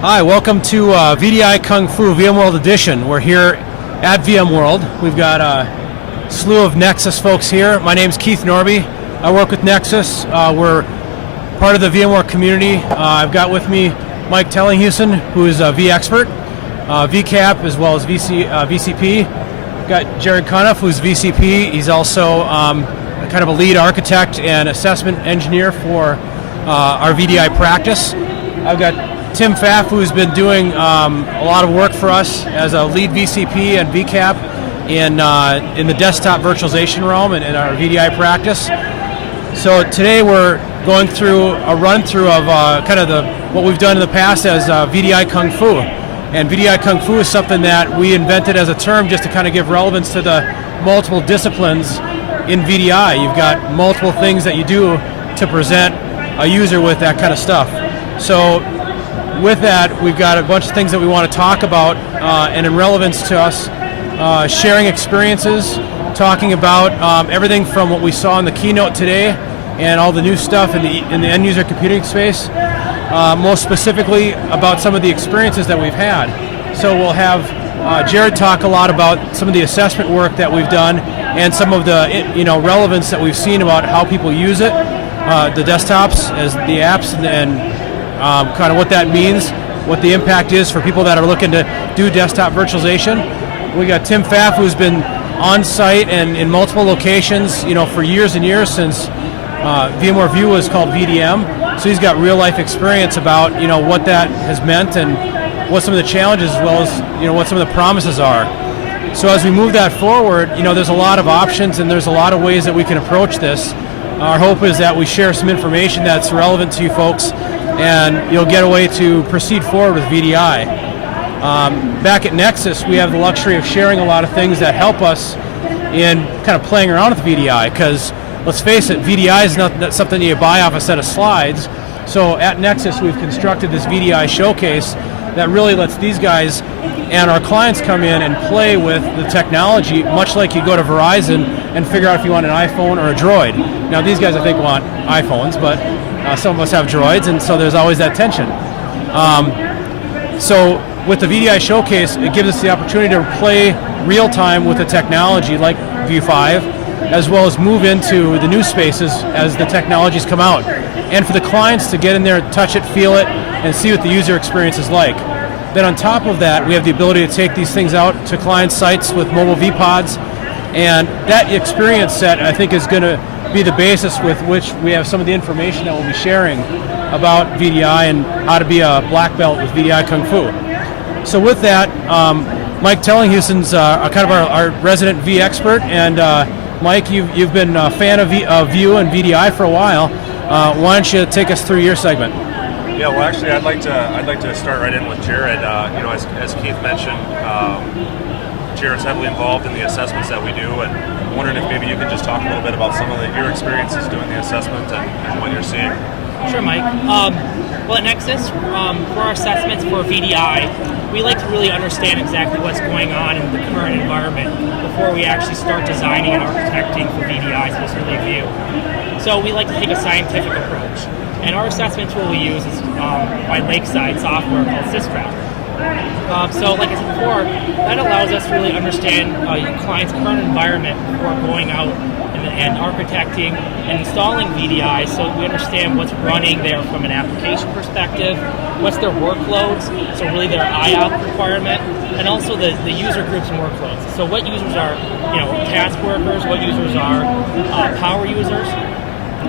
Hi, welcome to VDI Kung Fu VMworld Edition. We're here at VMworld. We've got a slew of Nexus folks here. My name's Keith Norby. I work with Nexus. We're part of the VMware community. I've got with me Mike Tellinghusen, who is a vExpert, VCAP, as well as VCP. Got Jared Cunoff, who's VCP. He's also kind of a lead architect and assessment engineer for our VDI practice. I've got Tim Pfaff, who's been doing a lot of work for us as a lead VCP and VCAP in the desktop virtualization realm and in our VDI practice. So today we're going through a run-through of kind of what we've done in the past as VDI Kung Fu. And VDI Kung Fu is something that we invented as a term just to kind of give relevance to the multiple disciplines in VDI. You've got multiple things that you do to present a user with that kind of stuff. So with that, we've got a bunch of things that we want to talk about and in relevance to us, sharing experiences, talking about everything from what we saw in the keynote today and all the new stuff in the end user computing space, most specifically about some of the experiences that we've had. So we'll have Jared talk a lot about some of the assessment work that we've done and some of the relevance that we've seen about how people use it, the desktops as the apps and kind of what that means, what the impact is for people that are looking to do desktop virtualization. We got Tim Pfaff, who's been on site and in multiple locations, for years and years since VMware View was called VDM. So he's got real life experience about what that has meant and what some of the challenges as well as what some of the promises are. So as we move that forward, there's a lot of options and there's a lot of ways that we can approach this. Our hope is that we share some information that's relevant to you folks and you'll get a way to proceed forward with VDI. Back at Nexus, we have the luxury of sharing a lot of things that help us in kind of playing around with VDI, because let's face it, VDI is not something you buy off a set of slides. So at Nexus, we've constructed this VDI showcase that really lets these guys and our clients come in and play with the technology, much like you go to Verizon and figure out if you want an iPhone or a Droid. Now these guys I think want iPhones, but some of us have Droids, and so there's always that tension. So with the VDI showcase, it gives us the opportunity to play real time with the technology like View 5, as well as move into the new spaces as the technologies come out. And for the clients to get in there, touch it, feel it, and see what the user experience is like. Then on top of that, we have the ability to take these things out to client sites with mobile vPods, and that experience set, I think, is going to be the basis with which we have some of the information that we'll be sharing about VDI and how to be a black belt with VDI Kung Fu. So with that, Mike Tellinghusen's kind of our resident vExpert, and Mike, you've been a fan of View and VDI for a while. Why don't you take us through your segment? Yeah, well, actually, I'd like to start right in with Jared. As Keith mentioned, Jared's heavily involved in the assessments that we do, and I'm wondering if maybe you could just talk a little bit about some of your experiences doing the assessment and what you're seeing. Sure, Mike. Well, at Nexus, for our assessments for VDI, we like to really understand exactly what's going on in the current environment before we actually start designing and architecting for VDI, specifically View. So we like to take a scientific approach. And our assessment tool we use is by Lakeside software called SysTrack. So like I said before, that allows us to really understand your client's current environment before going out and architecting and installing VDI, so we understand what's running there from an application perspective, what's their workloads, so really their IOP requirement, and also the user groups and workloads. So what users are, task workers, what users are power users.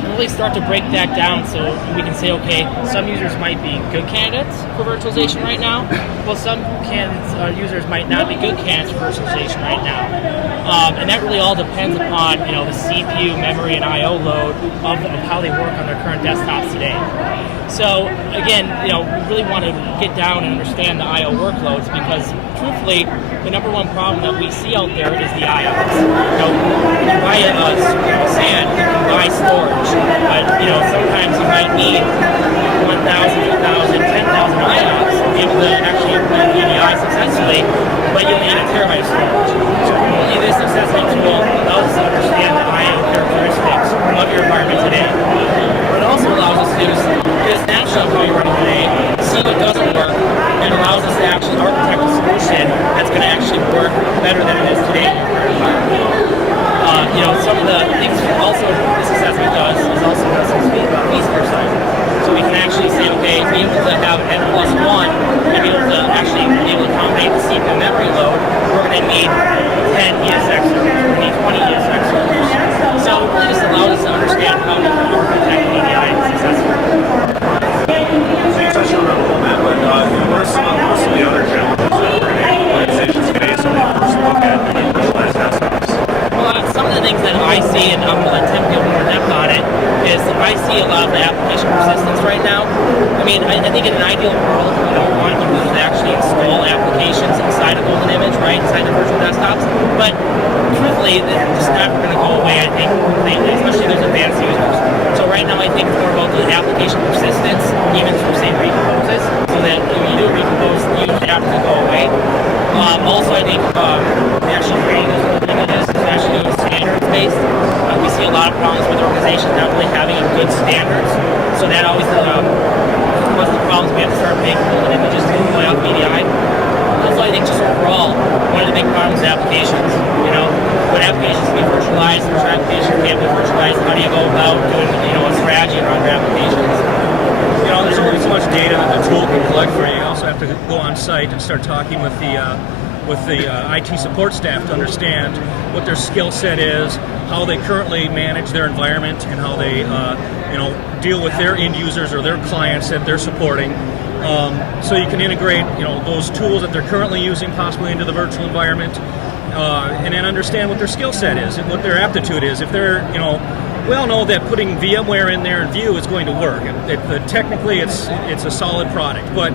Really start to break that down so we can say, okay, some users might be good candidates for virtualization right now, well, some users might not be good candidates for virtualization right now. And that really all depends upon the CPU, memory, and I/O load of how they work on their current desktops today. So again, we really want to get down and understand the I/O workloads, because truthfully, the number one problem that we see out there is the IOPs. You can buy SAN, you can buy storage, but sometimes you might need 1,000, 2,000, 10,000 IOPs to be able to actually implement VDI successfully, but you'll need a terabyte of storage. So only this assessment tool allows us to understand the I/O characteristics of your environment today. What it also allows us to do is get a snapshot of how you're running today, see what doesn't work, going to actually work better than it is today in your current environment. Some of the things also this assessment does is also does some vSphere sizing. So we can actually say, okay, be able to have n plus 1 and be able to actually be able to accommodate the CPU memory load, we're going to need 10 ESX servers, we're going to need 20 ESX servers. So it really just allows us to understand how to architect VDI and successful. So you touched on it a little bit, but what are some of the other challenges that organizations face when they first look at virtualized desktops? Well, some of the things that I see, and I'm going to let Tim give more depth on it, is I see a lot of the application persistence right now. I mean, I think in an ideal world, we don't want users to actually install applications inside a golden image, right, inside the virtual desktops. But truthfully, they're just not going to go away, I think, completely, especially those advanced users. So right now, I think more about the application persistence, even through, say, recomposes, so that when you do recompose, you usually have to go away. Also, I think actually creating those golden images is actually standards-based. We see a lot of problems with organizations not really having good standards, so that always causes problems. We have to start making golden images to deploy out VDI. Also, I think just overall, one of the big problems is applications. When applications can be virtualized, which applications can't be virtualized, how do you go about doing a strategy around your applications? There's only so much data that the tool can collect for you. You also have to go on site and start talking with the IT support staff to understand what their skill set is, how they currently manage their environment, and how they deal with their end users or their clients that they're supporting. So you can integrate those tools that they're currently using possibly into the virtual environment, and then understand what their skill set is and what their aptitude is. If they're we all know that putting VMware in there in View is going to work. Technically, it's a solid product, but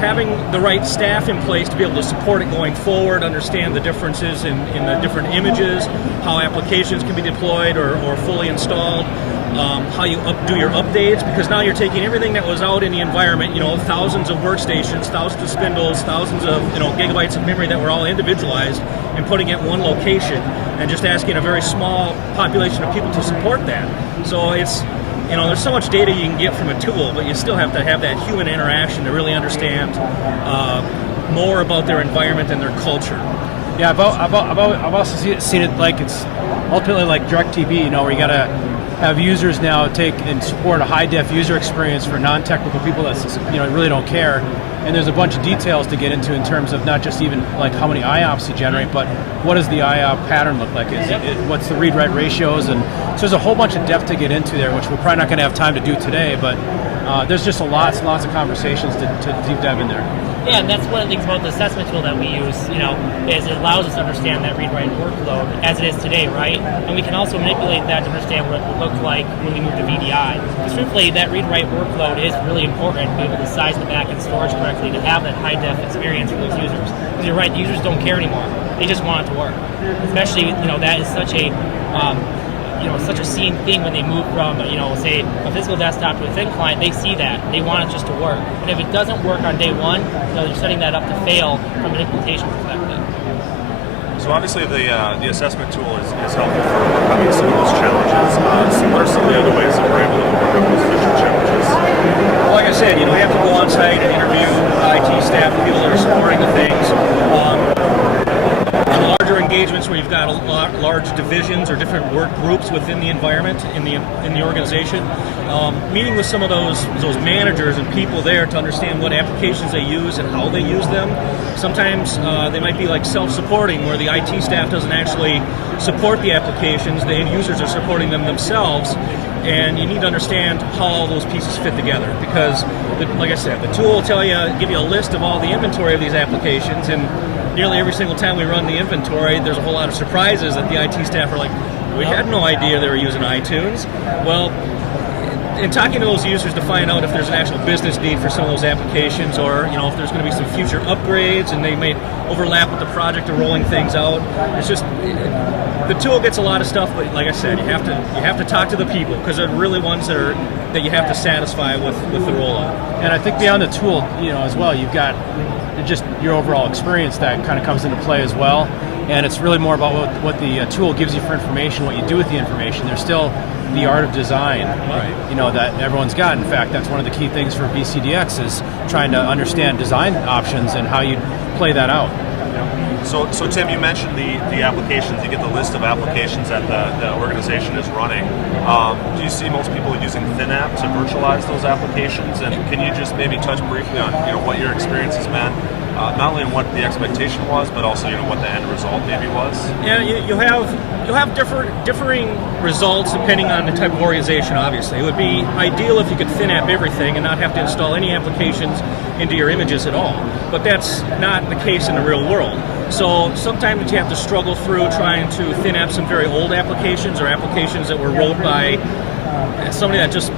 having the right staff in place to be able to support it going forward, understand the differences in the different images, how applications can be deployed or fully installed, how you do your updates, because now you're taking everything that was out in the environment, thousands of workstations, thousands of spindles, thousands of gigabytes of memory that were all individualized, and putting it in one location and just asking a very small population of people to support that. So it's there's so much data you can get from a tool, but you still have to have that human interaction to really understand more about their environment and their culture. Yeah, I've also seen it like it's ultimately like DirecTV, where you got to have users now take and support a high-def user experience for non-technical people that really don't care. And there's a bunch of details to get into in terms of not just even like how many IOPS you generate, but what does the IOP pattern look like? What's the read-write ratios? And so there's a whole bunch of depth to get into there, which we're probably not going to have time to do today, but there's just lots and lots of conversations to deep dive in there. Yeah, and that's one of the things about the assessment tool that we use, is it allows us to understand that read-write workload as it is today, right? And we can also manipulate that to understand what it will look like when we move to VDI. Because truthfully, that read-write workload is really important to be able to size the back-end storage correctly to have that high-def experience for those users. Because you're right, the users don't care anymore. They just want it to work. Especially, that is such a such a seen thing when they move from, say, a physical desktop to a thin client. They see that. They want it just to work. And if it doesn't work on day one, they're setting that up to fail from an implementation perspective. So obviously the assessment tool is helpful for overcoming some of those challenges. So what are some of the other ways that we're able to overcome those future challenges? Well, like I said, you have to go on site and interview IT staff, the people that are supporting the things. Larger engagements where you've got large divisions or different work groups within the environment in the organization, meeting with some of those managers and people there to understand what applications they use and how they use them. Sometimes they might be like self-supporting, where the IT staff doesn't actually support the applications, the end users are supporting them themselves, and you need to understand how all those pieces fit together, because like I said, the tool will give you a list of all the inventory of these applications, and nearly every single time we run the inventory, there's a whole lot of surprises that the IT staff are like, we had no idea they were using iTunes. Well, in talking to those users to find out if there's an actual business need for some of those applications, or if there's going to be some future upgrades and they may overlap with the project of rolling things out. It's just the tool gets a lot of stuff, but like I said, you have to talk to the people, because they're really ones that you have to satisfy with the rollout. And I think beyond the tool, as well, you've got just your overall experience that kind of comes into play as well. And it's really more about what the tool gives you for information, what you do with the information. There's still the art of design, right, that everyone's got. In fact, that's one of the key things for VCDX is trying to understand design options and how you play that out. So Tim, you mentioned the applications. You get the list of applications that the organization is running. Do you see most people using ThinApp to virtualize those applications? And can you just maybe touch briefly on what your experience has been, not only in what the expectation was, but also what the end result maybe was? Yeah, you'll have differing results depending on the type of organization. Obviously, it would be ideal if you could ThinApp everything and not have to install any applications into your images at all. But that's not the case in the real world. So sometimes you have to struggle through trying to ThinApp some very old applications or applications that were wrote by somebody that just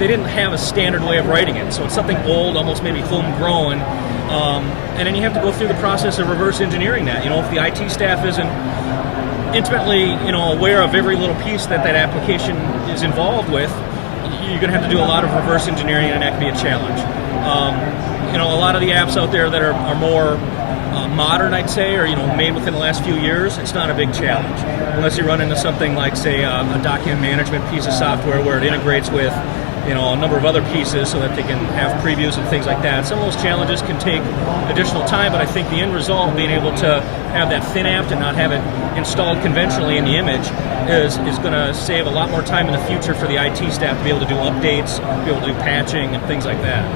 they didn't have a standard way of writing it. So it's something old, almost maybe homegrown, and then you have to go through the process of reverse engineering that. If the IT staff isn't intimately aware of every little piece that application is involved with, you're going to have to do a lot of reverse engineering, and that can be a challenge. A lot of the apps out there that are more modern, I'd say, or made within the last few years, it's not a big challenge unless you run into something like, say, a document management piece of software where it integrates with a number of other pieces so that they can have previews and things like that. Some of those challenges can take additional time, but I think the end result, being able to have that ThinApp and not have it installed conventionally in the image, is going to save a lot more time in the future for the IT staff to be able to do updates, be able to do patching and things like that.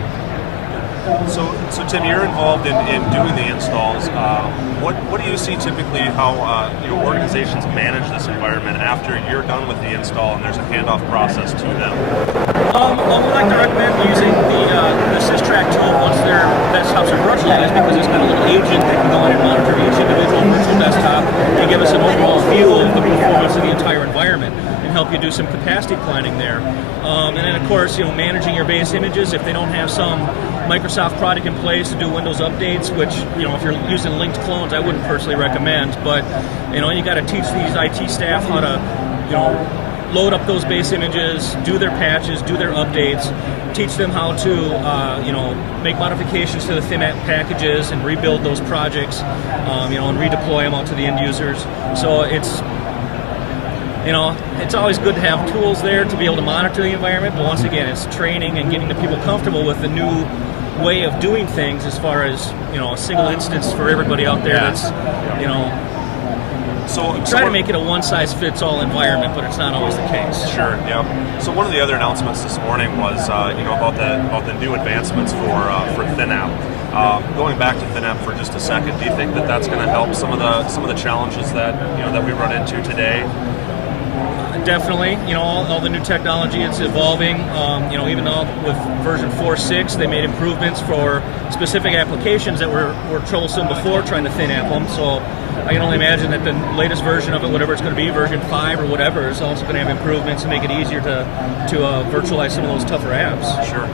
So Tim, you're involved in doing the installs. What do you see typically how organizations manage this environment after you're done with the install and there's a handoff process to them? We like to recommend using the SysTrack tool once their desktops are virtualized, because it's got a little agent that can go in and monitor each individual virtual desktop and give us an overall view of the performance of the entire environment and help you do some capacity planning there. And then, of course, managing your base images. If they don't have some Microsoft product in place to do Windows updates, which, if you're using linked clones, I wouldn't personally recommend. But, you got to teach these IT staff how to, load up those base images, do their patches, do their updates, teach them how to, make modifications to the ThinApp packages and rebuild those projects, and redeploy them out to the end users. So it's always good to have tools there to be able to monitor the environment, but once again, it's training and getting the people comfortable with the new way of doing things as far as, a single instance for everybody out there. That's, So try to make it a one-size-fits-all environment, but it's not always the case. Sure, yeah. So one of the other announcements this morning was, about the new advancements for ThinApp. Going back to ThinApp for just a second, do you think that that's going to help some of the challenges that that we run into today? Definitely, all the new technology, it's evolving. Even though with version 4.6 they made improvements for specific applications that were troublesome before trying to ThinApp them. So I can only imagine that the latest version of it, whatever it's going to be, version 5 or whatever, is also going to have improvements and make it easier to virtualize some of those tougher apps. Sure.